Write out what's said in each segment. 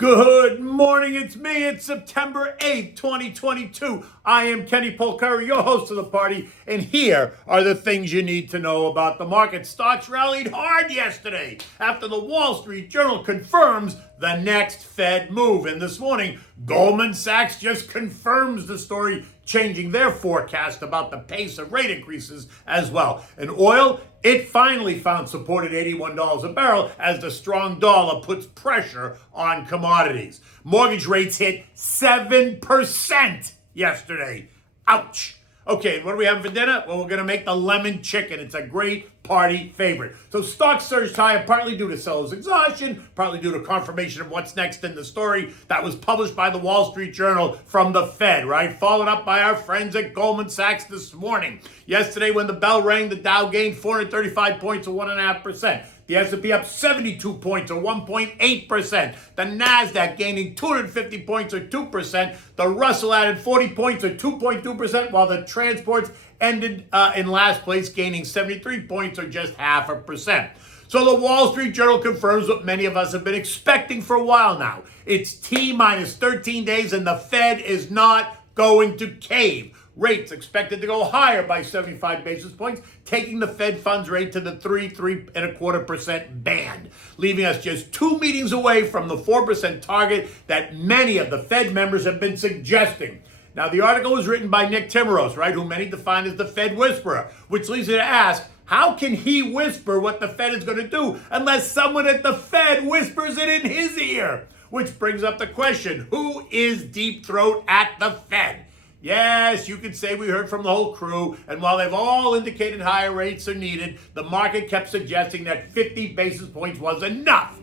Good morning, it's me. It's September 8th, 2022. I am Kenny Polcari, your host of the party, and here are the things you need to know about the market. Stocks rallied hard yesterday after the Wall Street Journal confirms the next Fed move. And this morning, Goldman Sachs just confirms the story, changing their forecast about the pace of rate increases as well. And oil, it finally found support at $81 a barrel as the strong dollar puts pressure on commodities. Mortgage rates hit 7% yesterday. Ouch. Okay, what do we have for dinner? Well, we're going to make the lemon chicken. It's a great party favorite. So stocks surged higher, partly due to sellers' exhaustion, partly due to confirmation of what's next in the story that was published by the Wall Street Journal from the Fed, right? Followed up by our friends at Goldman Sachs this morning. Yesterday, when the bell rang, the Dow gained 435 points or 1.5%. The S&P up 72 points or 1.8%. The NASDAQ gaining 250 points or 2%. The Russell added 40 points or 2.2%, while the transports ended in last place, gaining 73 points or just 0.5%. So the Wall Street Journal confirms what many of us have been expecting for a while now. It's T minus 13 days and the Fed is not going to cave. Rates expected to go higher by 75 basis points, taking the Fed funds rate to the 3.25% band, leaving us just 2 meetings away from the 4% target that many of the Fed members have been suggesting. Now, the article was written by Nick Timiraos, right, who many define as the Fed whisperer, which leads you to ask, how can he whisper what the Fed is going to do unless someone at the Fed whispers it in his ear? Which brings up the question, who is Deep Throat at the Fed? Yes, you could say we heard from the whole crew, and while they've all indicated higher rates are needed, the market kept suggesting that 50 basis points was enough.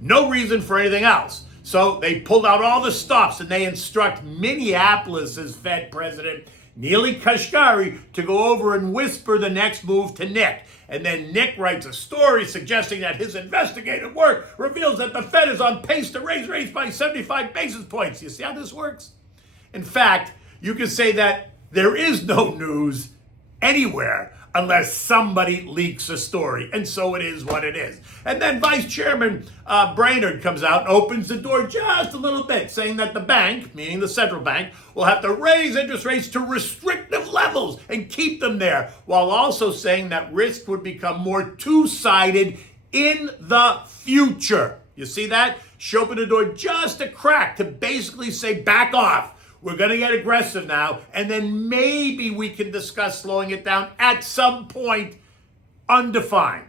No reason for anything else. So they pulled out all the stops and they instruct Minneapolis's Fed president, Neely Kashkari, to go over and whisper the next move to Nick. And then Nick writes a story suggesting that his investigative work reveals that the Fed is on pace to raise rates by 75 basis points. You see how this works? In fact, you can say that there is no news anywhere unless somebody leaks a story. And so it is what it is. And then Vice Chairman Brainard comes out and opens the door just a little bit, saying that the bank, meaning the central bank, will have to raise interest rates to restrictive levels and keep them there, while also saying that risk would become more two-sided in the future. You see that? She opened the door just a crack to basically say, back off. We're going to get aggressive now, and then maybe we can discuss slowing it down at some point, undefined.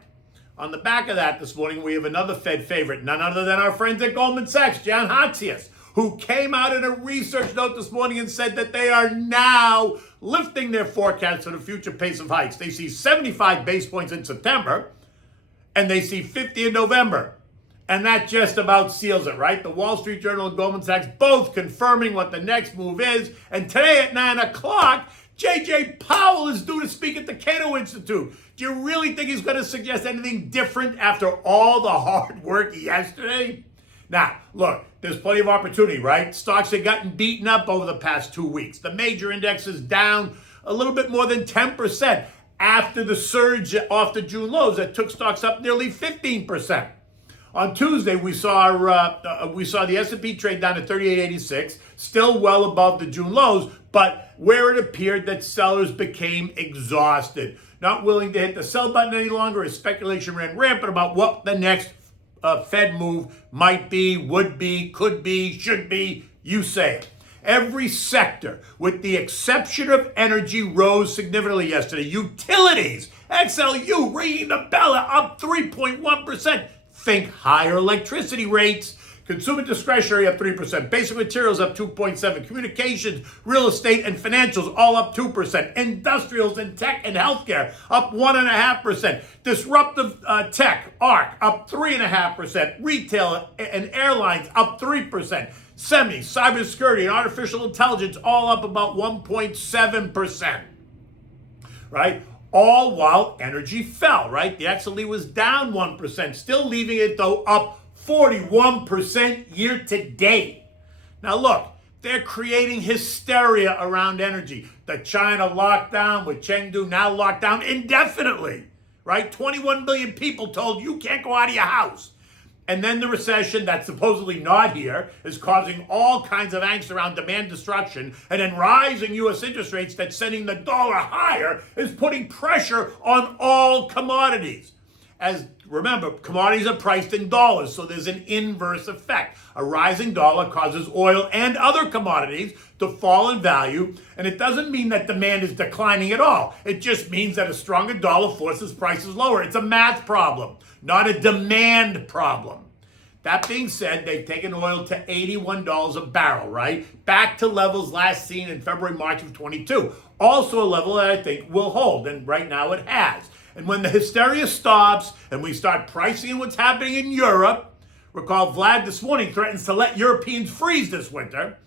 On the back of that this morning, we have another Fed favorite, none other than our friends at Goldman Sachs, Jan Hatzius, who came out in a research note this morning and said that they are now lifting their forecast for the future pace of hikes. They see 75 base points in September, and they see 50 in November. And that just about seals it, right? The Wall Street Journal and Goldman Sachs both confirming what the next move is. And today at 9 o'clock, J.J. Powell is due to speak at the Cato Institute. Do you really think he's going to suggest anything different after all the hard work yesterday? Now, look, there's plenty of opportunity, right? Stocks have gotten beaten up over the past 2 weeks. The major index is down a little bit more than 10% after the surge off the June lows that took stocks up nearly 15%. On Tuesday, we saw the S&P trade down to 38.86, still well above the June lows, but where it appeared that sellers became exhausted, not willing to hit the sell button any longer as speculation ran rampant about what the next Fed move might be, would be, could be, should be, you say it. Every sector, with the exception of energy, rose significantly yesterday. Utilities, XLU, ringing the bell, up 3.1%. Think higher electricity rates. Consumer discretionary up 3%. Basic materials up 2.7%. Communications, real estate, and financials all up 2%. Industrials and tech and healthcare up 1.5%. Disruptive tech, ARC, up 3.5%. Retail and airlines up 3%. Semi, cybersecurity, and artificial intelligence all up about 1.7%. Right? All while energy fell, right? The XLE was down 1%, still leaving it, though, up 41% year to date. Now, look, they're creating hysteria around energy. The China lockdown with Chengdu now locked down indefinitely, right? 21 million people told you can't go out of your house. And then the recession that's supposedly not here is causing all kinds of angst around demand destruction. And then rising U.S. interest rates that's sending the dollar higher is putting pressure on all commodities. As remember, commodities are priced in dollars, so there's an inverse effect. A rising dollar causes oil and other commodities to fall in value, and it doesn't mean that demand is declining at all. It just means that a stronger dollar forces prices lower. It's a math problem, not a demand problem. That being said, they've taken oil to $81 a barrel, right? Back to levels last seen in February, March of 22. Also a level that I think will hold, and right now it has. And when the hysteria stops and we start pricing in what's happening in Europe, recall Vlad this morning threatens to let Europeans freeze this winter,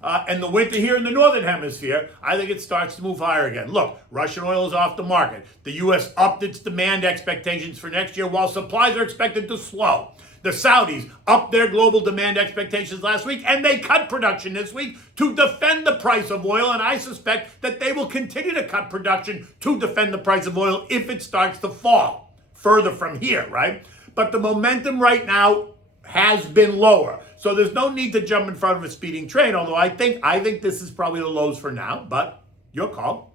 and the winter here in the Northern Hemisphere, I think it starts to move higher again. Look, Russian oil is off the market. The U.S. upped its demand expectations for next year while supplies are expected to slow. The Saudis upped their global demand expectations last week, and they cut production this week to defend the price of oil, and I suspect that they will continue to cut production to defend the price of oil if it starts to fall further from here, right? But the momentum right now has been lower. So there's no need to jump in front of a speeding train, although I think this is probably the lows for now, but your call.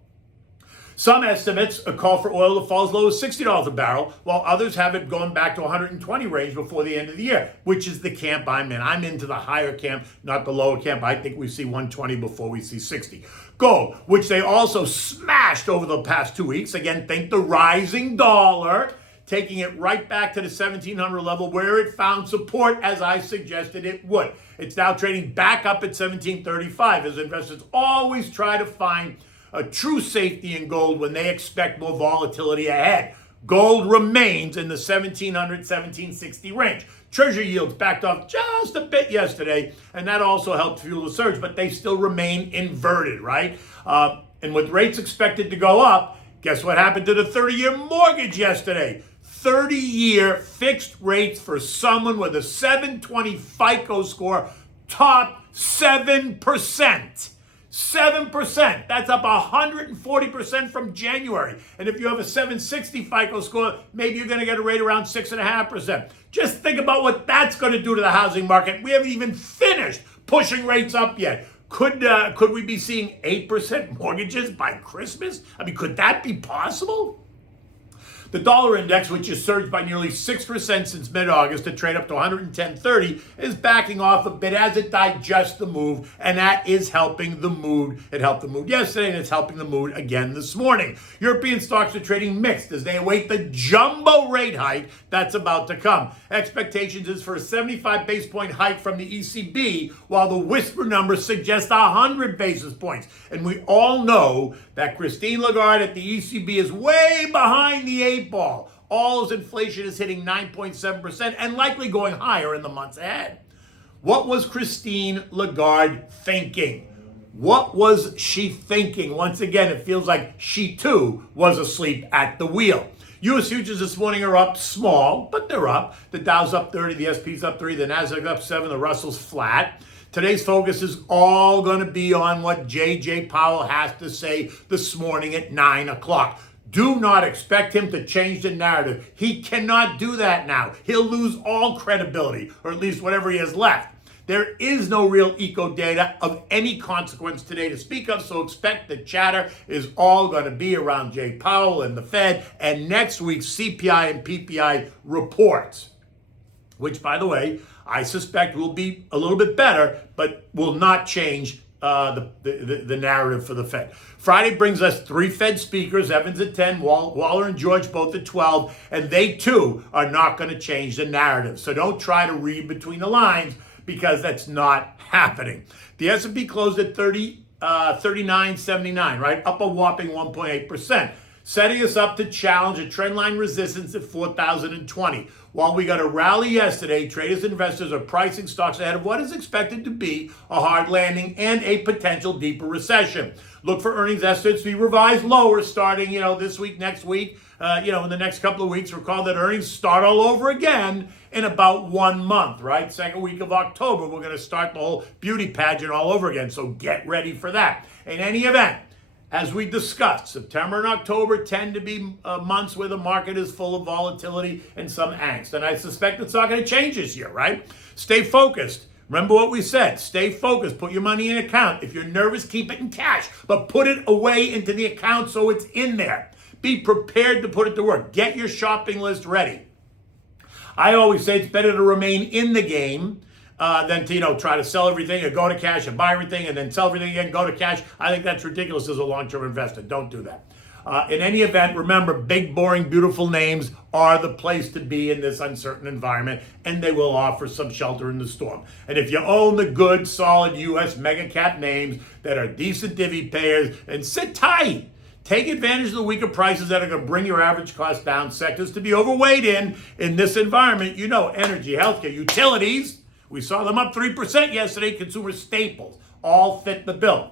Some estimates call for oil to fall as low as $60 a barrel, while others have it going back to 120 range before the end of the year, which is the camp I'm in. I'm into the higher camp, not the lower camp. I think we see 120 before we see 60. Gold, which they also smashed over the past 2 weeks. Again, think the rising dollar, taking it right back to the 1700 level where it found support as I suggested it would. It's now trading back up at 1735 as investors always try to find a true safety in gold when they expect more volatility ahead. Gold remains in the 1700, 1760 range. Treasury yields backed off just a bit yesterday, and that also helped fuel the surge, but they still remain inverted, right? And with rates expected to go up, guess what happened to the 30-year mortgage yesterday? 30-year fixed rates for someone with a 720 FICO score top 7%. 7%. That's up 140% from January. And if you have a 760 FICO score, maybe you're going to get a rate around 6.5%. Just think about what that's going to do to the housing market. We haven't even finished pushing rates up yet. Could we be seeing 8% mortgages by Christmas? I mean, could that be possible? The dollar index, which has surged by nearly 6% since mid-August to trade up to 110.30, is backing off a bit as it digests the move, and that is helping the mood. It helped the mood yesterday, and it's helping the mood again this morning. European stocks are trading mixed as they await the jumbo rate hike that's about to come. Expectations is for a 75 basis point hike from the ECB, while the whisper numbers suggest 100 basis points. And we all know that Christine Lagarde at the ECB is way behind the eight ball. All inflation is hitting 9.7% and likely going higher in the months ahead. What was Christine Lagarde thinking? What was she thinking? Once again, it feels like she too was asleep at the wheel. U.S. futures this morning are up small, but they're up. The Dow's up 30, the S&P's up 3, the Nasdaq's up 7, the Russell's flat. Today's focus is all going to be on what J.J. Powell has to say this morning at 9 o'clock. Do not expect him to change the narrative. He cannot do that now. He'll lose all credibility, or at least whatever he has left. There is no real eco data of any consequence today to speak of, so expect the chatter is all going to be around Jay Powell and the Fed and next week's CPI and PPI reports, which, by the way, I suspect will be a little bit better, but will not change the narrative for the Fed. Friday brings us 3 Fed speakers, Evans at 10, Waller and George both at 12, and they too are not going to change the narrative. So don't try to read between the lines because that's not happening. The S&P closed at 39.79, right? Up a whopping 1.8%. Setting us up to challenge a trendline resistance at 4,020. While we got a rally yesterday, traders and investors are pricing stocks ahead of what is expected to be a hard landing and a potential deeper recession. Look for earnings estimates to be revised lower starting, this week, next week, in the next couple of weeks. Recall that earnings start all over again in about 1 month, right? Second week of October, we're going to start the whole beauty pageant all over again. So get ready for that. In any event, As we discussed, September and October tend to be months where the market is full of volatility and some angst. And I suspect it's not going to change this year, right? Stay focused. Remember what we said. Stay focused. Put your money in an account. If you're nervous, keep it in cash, but put it away into the account so it's in there. Be prepared to put it to work. Get your shopping list ready. I always say it's better to remain in the game than to try to sell everything or go to cash and buy everything and then sell everything again, go to cash. I think that's ridiculous as a long-term investor. Don't do that. In any event, remember, big, boring, beautiful names are the place to be in this uncertain environment, and they will offer some shelter in the storm. And if you own the good, solid U.S. mega cap names that are decent divvy payers, and sit tight. Take advantage of the weaker prices that are going to bring your average cost down. Sectors to be overweight in this environment, energy, healthcare, utilities. We saw them up 3% yesterday. Consumer staples all fit the bill,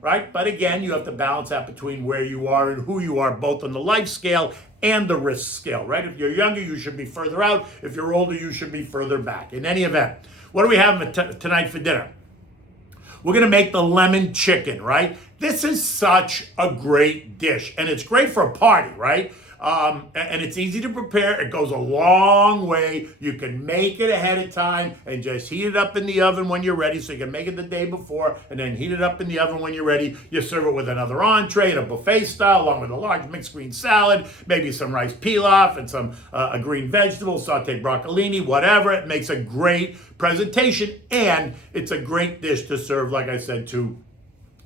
right? But again, you have to balance that between where you are and who you are, both on the life scale and the risk scale, right? If you're younger, you should be further out. If you're older, you should be further back. In any event, what do we have tonight for dinner? We're going to make the lemon chicken, right? This is such a great dish, and it's great for a party, right? And it's easy to prepare. It goes a long way. You can make it ahead of time and just heat it up in the oven when you're ready. So you can make it the day before and then heat it up in the oven when you're ready. You serve it with another entree in a buffet style, along with a large mixed green salad, maybe some rice pilaf and some a green vegetable, sauteed broccolini, whatever. It makes a great presentation, and it's a great dish to serve, like I said, to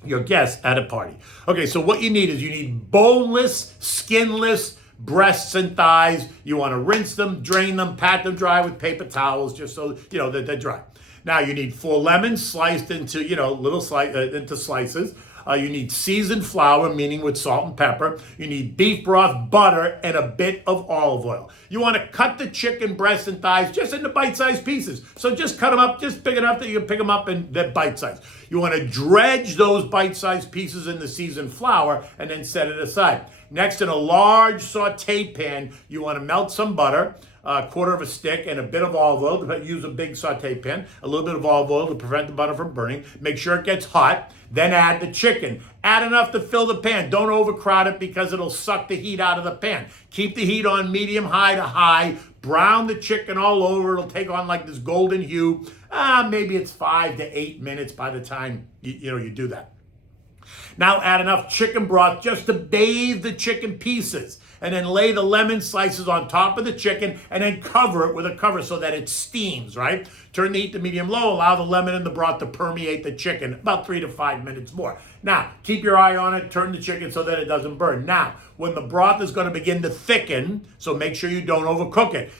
your guests at a party. Okay, so what you need boneless, skinless breasts and thighs. You want to rinse them, drain them, pat them dry with paper towels, just so that they're dry. Now you need 4 lemons sliced into into slices. You need seasoned flour, meaning with salt and pepper. You need beef broth, butter, and a bit of olive oil. You want to cut the chicken breasts and thighs just into bite-sized pieces. So just cut them up just big enough that you can pick them up and they're bite-sized. You want to dredge those bite-sized pieces in the seasoned flour and then set it aside. Next, in a large saute pan, you want to melt some butter, a quarter of a stick, and a bit of olive oil. Use a big saute pan, a little bit of olive oil to prevent the butter from burning. Make sure it gets hot. Then add the chicken. Add enough to fill the pan. Don't overcrowd it because it'll suck the heat out of the pan. Keep the heat on medium high to high. Brown the chicken all over. It'll take on like this golden hue. Maybe it's 5 to 8 minutes by the time you do that. Now add enough chicken broth just to bathe the chicken pieces, and then lay the lemon slices on top of the chicken and then cover it with a cover so that it steams, right? Turn the heat to medium low, allow the lemon and the broth to permeate the chicken, about 3 to 5 minutes more. Now, keep your eye on it, turn the chicken so that it doesn't burn. Now, when the broth is going to begin to thicken, so make sure you don't overcook it.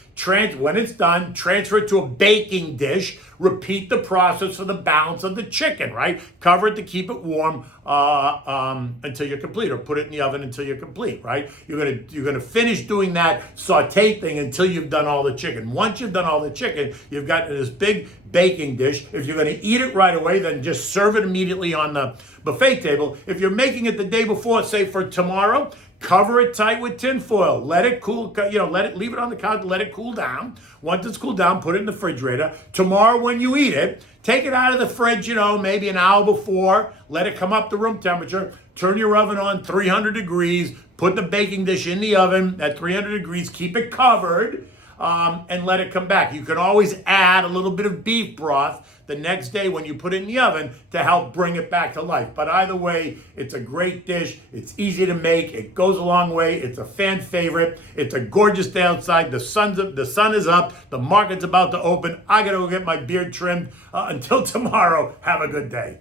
When it's done, transfer it to a baking dish. Repeat the process for the balance of the chicken, right? Cover it to keep it warm until you're complete, or put it in the oven until you're complete, right? You're gonna finish doing that saute thing until you've done all the chicken. Once you've done all the chicken, you've got this big baking dish. If you're going to eat it right away, then just serve it immediately on the buffet table. If you're making it the day before, say for tomorrow, cover it tight with tin foil. Let it cool, leave it on the counter, let it cool down. Once it's cooled down, put it in the refrigerator. Tomorrow when you eat it, take it out of the fridge, maybe an hour before. Let it come up to room temperature. Turn your oven on 300 degrees. Put the baking dish in the oven at 300 degrees. Keep it covered. And let it come back. You can always add a little bit of beef broth the next day when you put it in the oven to help bring it back to life. But either way, it's a great dish. It's easy to make. It goes a long way. It's a fan favorite. It's a gorgeous day outside. The sun is up. The market's about to open. I got to go get my beard trimmed. Until tomorrow, have a good day.